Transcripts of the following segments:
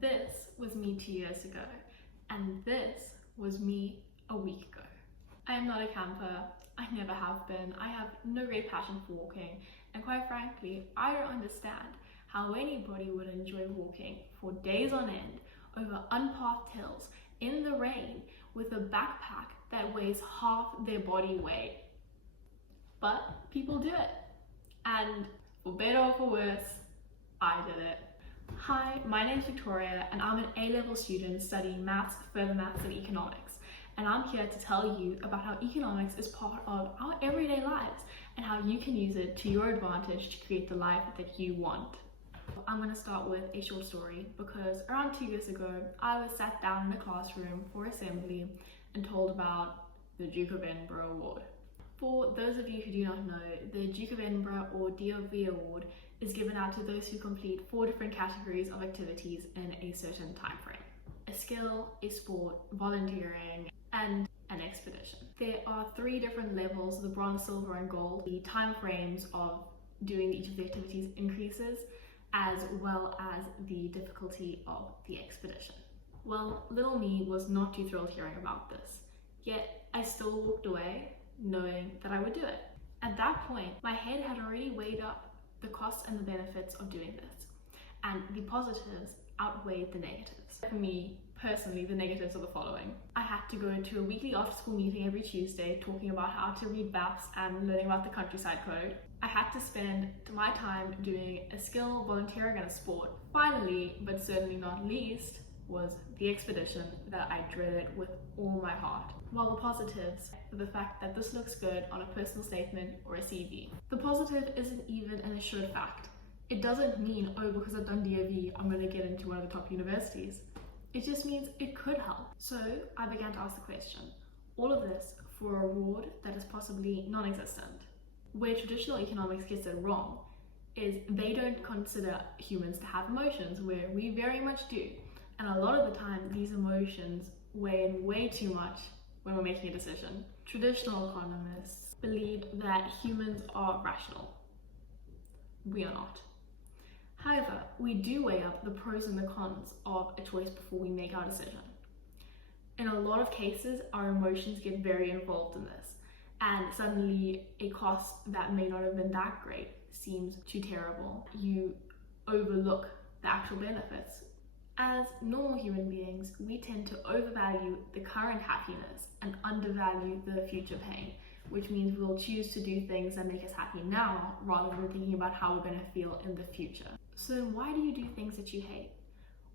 This was me 2 years ago, and this was me a week ago. I am not a camper, I never have been, I have no great passion for walking, and quite frankly, I don't understand how anybody would enjoy walking for days on end over unpathed hills in the rain with a backpack that weighs half their body weight. But people do it, and for better or for worse, I did it. Hi, my name is Victoria and I'm an A-level student studying maths, further maths and economics. And I'm here to tell you about how economics is part of our everyday lives and how you can use it to your advantage to create the life that you want. I'm going to start with a short story because around 2 years ago, I was sat down in a classroom for assembly and told about the Juke of Edinburgh award. For those of you who do not know, the Juke of Edinburgh or DofE award is given out to those who complete 4 different categories of activities in a certain time frame: a skill, a sport, volunteering, and an expedition. There are 3 different levels: the bronze, silver, and gold. The time frames of doing each of the activities increases, as well as the difficulty of the expedition. Well, little me was not too thrilled hearing about this, yet I still walked away knowing that I would do it. At that point, my head had already weighed up the costs and the benefits of doing this, and the positives outweighed the negatives. For me, personally, the negatives are the following. I had to go to a weekly after-school meeting every Tuesday talking about how to read maps and learning about the countryside code. I had to spend my time doing a skill, volunteering, and a sport. Finally, but certainly not least, was the expedition that I dreaded with all my heart. While the positives are the fact that this looks good on a personal statement or a CV. The positive isn't even an assured fact. It doesn't mean, oh, because I've done DofE, I'm going to get into one of the top universities. It just means it could help. So I began to ask the question, all of this for a reward that is possibly non-existent. Where traditional economics gets it wrong is they don't consider humans to have emotions, where we very much do. And a lot of the time, these emotions weigh in way too much when we're making a decision. Traditional economists believe that humans are rational. We are not. However, we do weigh up the pros and the cons of a choice before we make our decision. In a lot of cases, our emotions get very involved in this, and suddenly a cost that may not have been that great seems too terrible. You overlook the actual benefits. As normal human beings, we tend to overvalue the current happiness and undervalue the future pain, which means we'll choose to do things that make us happy now rather than thinking about how we're going to feel in the future. So why do you do things that you hate?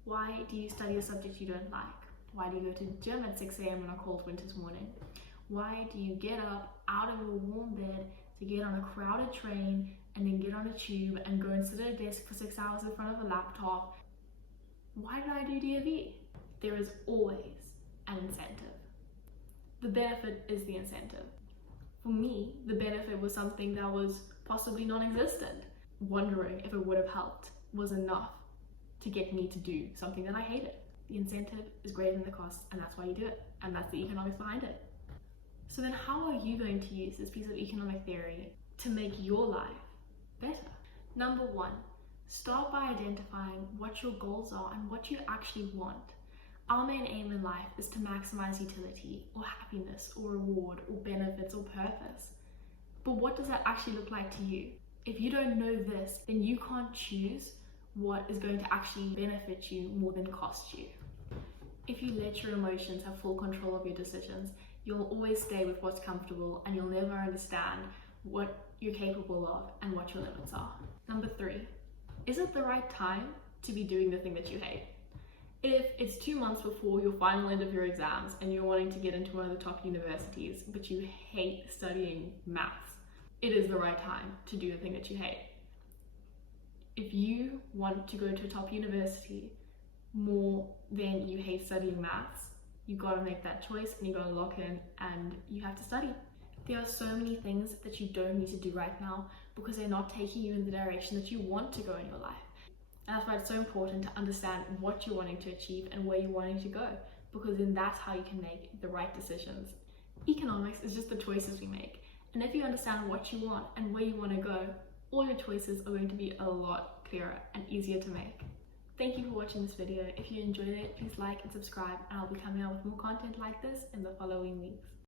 Why do you study a subject you don't like? Why do you go to the gym at 6 a.m. on a cold winter's morning? Why do you get up out of your warm bed to get on a crowded train and then get on a tube and go and sit at a desk for 6 hours in front of a laptop? Why did I do DofE? There is always an incentive. The benefit is the incentive. For me, the benefit was something that was possibly non-existent. Wondering if it would have helped was enough to get me to do something that I hated. The incentive is greater than the cost, and that's why you do it, and that's the economics behind it. So then how are you going to use this piece of economic theory to make your life better? Number 1, start by identifying what your goals are and what you actually want. Our main aim in life is to maximize utility or happiness or reward or benefits or purpose. But what does that actually look like to you? If you don't know this, then you can't choose what is going to actually benefit you more than cost you. If you let your emotions have full control of your decisions, you'll always stay with what's comfortable and you'll never understand what you're capable of and what your limits are. Number 3, is it the right time to be doing the thing that you hate? If it's 2 months before your final end of your exams and you're wanting to get into one of the top universities, but you hate studying maths, it is the right time to do the thing that you hate. If you want to go to a top university more than you hate studying maths, you gotta make that choice and you gotta lock in and you have to study. There are so many things that you don't need to do right now because they're not taking you in the direction that you want to go in your life. And that's why it's so important to understand what you're wanting to achieve and where you're wanting to go, because then that's how you can make the right decisions. Economics is just the choices we make. And if you understand what you want and where you want to go, all your choices are going to be a lot clearer and easier to make. Thank you for watching this video. If you enjoyed it, please like and subscribe, and I'll be coming out with more content like this in the following weeks.